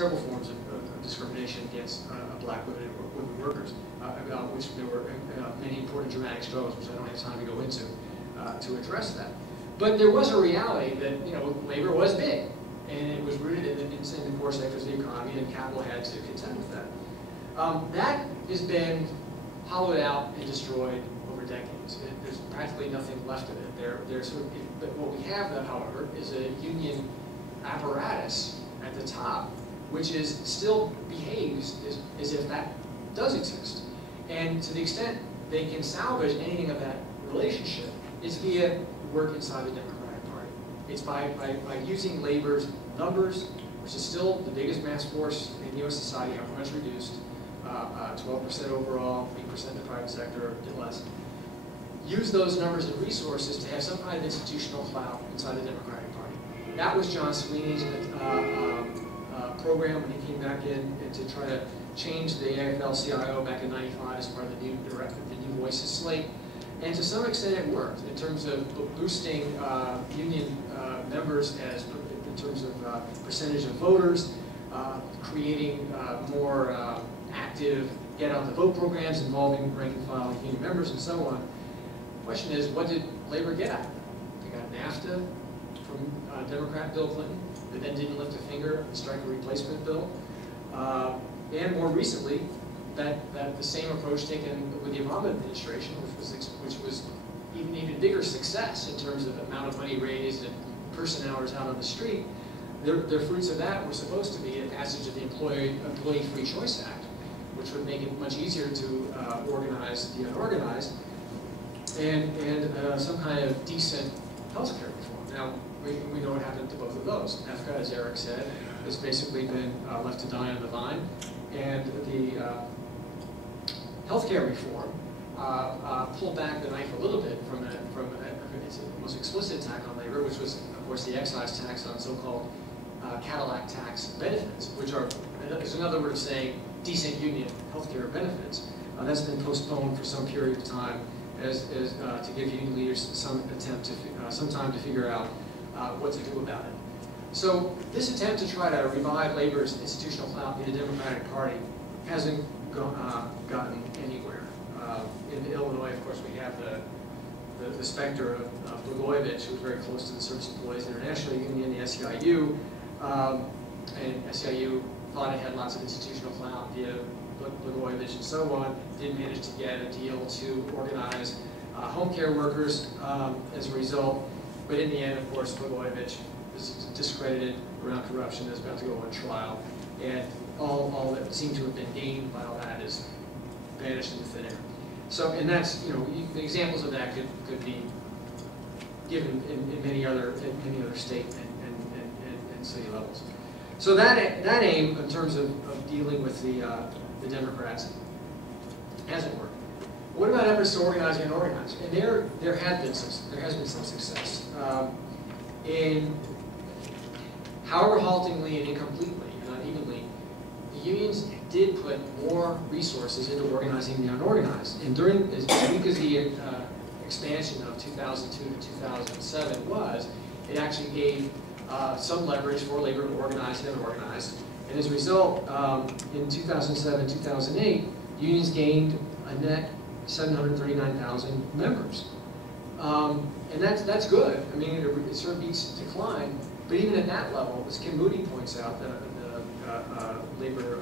several forms of discrimination against black women and women workers, about which there were many important dramatic struggles, which I don't have time to go into to address that. But there was a reality that labor was big, and it was rooted in the core sectors of the economy, and capital had to contend with that. That has been hollowed out and destroyed over decades. There's practically nothing left of it. But what we have, though, however, is a union apparatus at the top, which still behaves as if that does exist. And to the extent they can salvage anything of that relationship is via work inside the Democratic Party. It's by using labor's numbers, which is still the biggest mass force in U.S. society, however much reduced, 12% overall, 8% in the private sector, a bit less. Use those numbers and resources to have some kind of institutional clout inside the Democratic Party. That was John Sweeney's program when he came back in to try to change the AFL-CIO back in '95 as part of the new Voices slate. And to some extent it worked in terms of boosting union members in terms of percentage of voters, creating more active get-out-the-vote programs involving rank-and-file union members and so on. The question is, what did labor get out of it? They got NAFTA from Democrat Bill Clinton, that then didn't lift a finger and strike a replacement bill. And more recently, that the same approach taken with the Obama administration, which was even bigger success in terms of the amount of money raised and person hours out on the street. The fruits of that were supposed to be a passage of the Employee Free Choice Act, which would make it much easier to organize the unorganized, and some kind of decent health care reform. Now, we know what happened to both of those. EFCA, as Eric said, has basically been left to die on the vine, and the healthcare reform pulled back the knife a little bit from its most explicit attack on labor, which was, of course, the excise tax on so-called Cadillac tax benefits, which is another word of saying decent union healthcare benefits. That's been postponed for some period of time to give union leaders some time to figure out what to do about it. So this attempt to try to revive labor's institutional clout in the Democratic Party hasn't gotten anywhere. In Illinois, of course, we have the specter of Blagojevich, who was very close to the Service Employees International Union, the SEIU, and SEIU thought it had lots of institutional clout via Blagojevich and so on, didn't manage to get a deal to organize home care workers as a result. But in the end, of course, Blagojevich is discredited around corruption, is about to go on trial, and all that seemed to have been gained by all that is vanished into thin air. So, and that's, the examples of that could be given in many other state and city levels. So that aim, in terms of dealing with the Democrats, hasn't worked. What about efforts to organize and unorganize? And there has been some success. However haltingly and incompletely and unevenly, the unions did put more resources into organizing the unorganized. And during as weak as the expansion of 2002 to 2007 was, it actually gave some leverage for labor to organize and unorganize. And as a result, in 2007, 2008, unions gained a net 739,000 members. And that's good. I mean, it sort of beats decline. But even at that level, as Kim Moody points out, the labor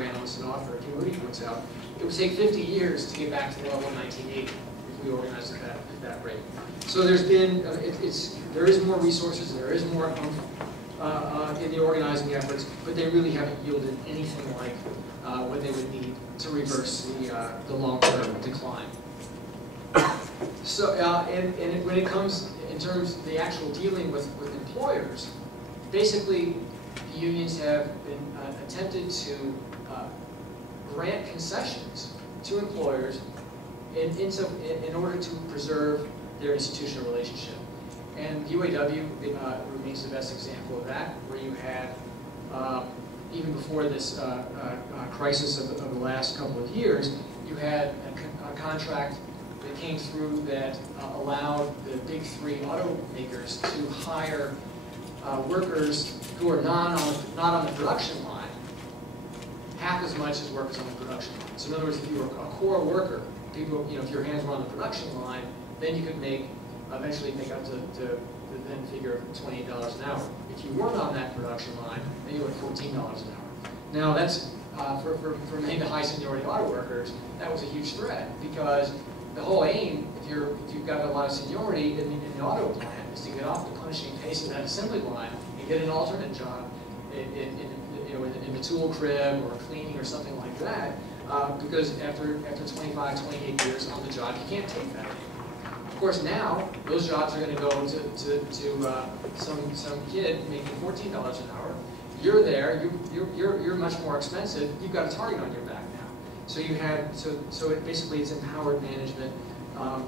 analyst and author, Kim Moody points out, it would take 50 years to get back to the level of 1980 if we organized at that rate. So there's been, there is more resources, there is more in the organizing efforts, but they really haven't yielded anything like what they would need to reverse the long-term decline. So, and when it comes in terms of the actual dealing with employers, basically the unions have been attempted to grant concessions to employers in order to preserve their institutional relationship. And UAW remains the best example of that, where you had, even before this crisis of the last couple of years, you had a contract that came through that allowed the big three automakers to hire workers who are not on the production line half as much as workers on the production line. So in other words, if you were a core worker, people, if your hands were on the production line, then you could eventually make up to the then figure of $28 an hour. If you weren't on that production line, then you were at $14 an hour. Now that's, for many of the high seniority auto workers, that was a huge threat, because the whole aim, if you've got a lot of seniority in the auto plant, is to get off the punishing pace of that assembly line and get an alternate job in the tool crib or cleaning or something like that, because after 25, 28 years on the job, you can't take that anymore. Of course, now those jobs are going to go to some kid making $14 an hour. You're there. You're much more expensive. You've got a target on your back now. So it's empowered management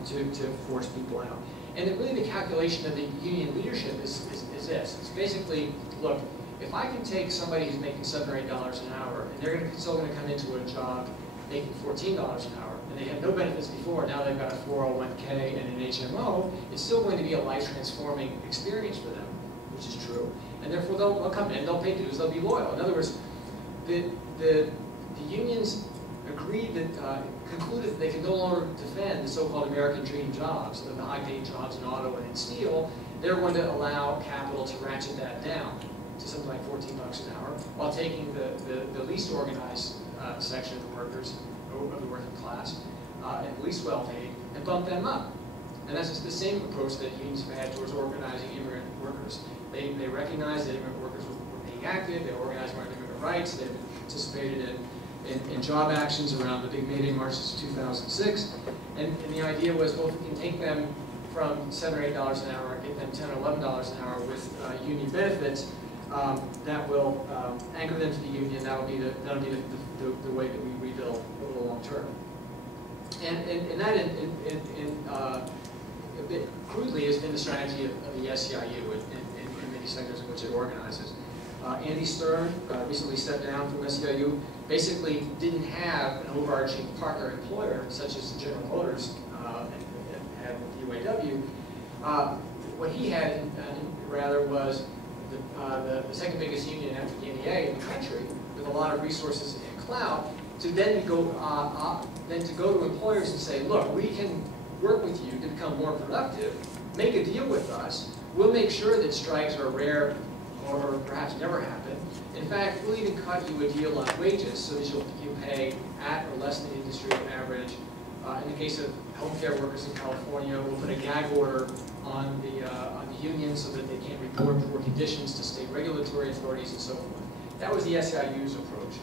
to force people out. And really, the calculation of the union leadership is this. It's basically, look, if I can take somebody who's making $7 or $8 an hour, and they're still going to come into a job making $14 an hour, and they had no benefits before, now they've got a 401k and an HMO, it's still going to be a life-transforming experience for them, which is true. And therefore, they'll come in, they'll pay dues, they'll be loyal. In other words, the unions concluded that they can no longer defend the so-called American dream jobs, the high-paid jobs in auto and in steel. They're going to allow capital to ratchet that down to something like $14 an hour, while taking the least organized section of the workers, of the working class, and least well-paid, and bump them up. And that's just the same approach that unions have had towards organizing immigrant workers. They recognized that immigrant workers were being active, they organized around immigrant rights, they participated in job actions around the big May Day marches of 2006. And the idea was, well, if we can take them from $7 or $8 an hour, get them $10 or $11 an hour with union benefits, that will anchor them to the union. That'll be the way that we rebuild over the long term. And that, a bit crudely, has been the strategy of the SEIU in many sectors in which it organizes. Andy Stern recently stepped down from SEIU. Basically, didn't have an overarching partner employer such as General Motors had with UAW. What he had, rather, was the second biggest union after the NEA in the country, with a lot of resources and clout, to then go to employers and say, look, we can work with you to become more productive, make a deal with us, we'll make sure that strikes are rare or perhaps never happen. In fact, we'll even cut you a deal on wages so that you pay at or less than industry average. In the case of healthcare workers in California, we'll put a gag order on the union so that they can't report poor conditions to state regulatory authorities and so forth. That was the SEIU's approach.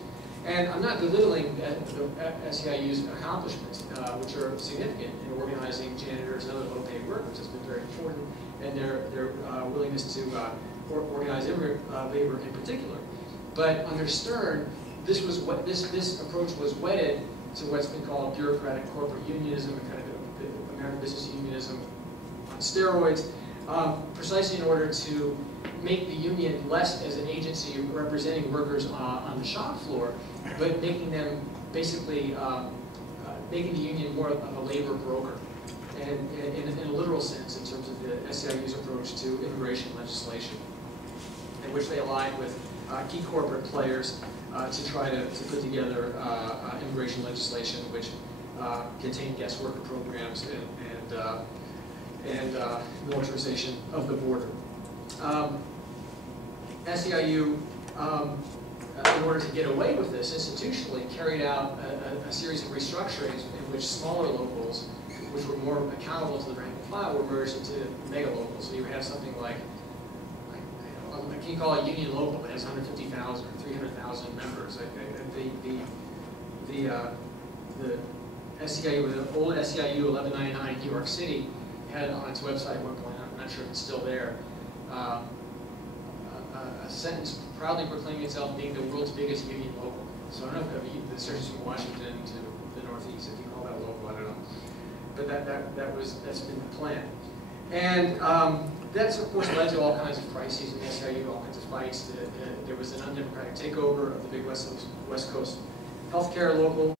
And I'm not belittling the SEIU's accomplishments, which are significant in organizing janitors and other low-paid workers. It's been very important, and their willingness to organize immigrant labor in particular. But under Stern, this approach was wedded to what's been called bureaucratic corporate unionism, and kind of American business unionism on steroids, precisely in order to make the union less as an agency representing workers on the shop floor, but making them basically making the union more of a labor broker, and in a literal sense in terms of the SEIU's approach to immigration legislation, in which they aligned with key corporate players to try to put together immigration legislation which contained guest worker programs and militarization of the border. SEIU, in order to get away with this institutionally, carried out a series of restructurings in which smaller locals, which were more accountable to the rank and file, were merged into mega locals. So you have something like I can't call it a union local, but it has 150,000 or 300,000 members. The SEIU, the old SEIU 1199 in New York City, had on its website at one point, I'm not sure if it's still there, a sentence proudly proclaiming itself being the world's biggest union local. So I don't know if the searches from Washington to the Northeast, if you call that a local, I don't know. But that's been the plan. And that's, of course, led to all kinds of crises in the SEIU, all kinds of fights. There was an undemocratic takeover of the big West Coast healthcare local.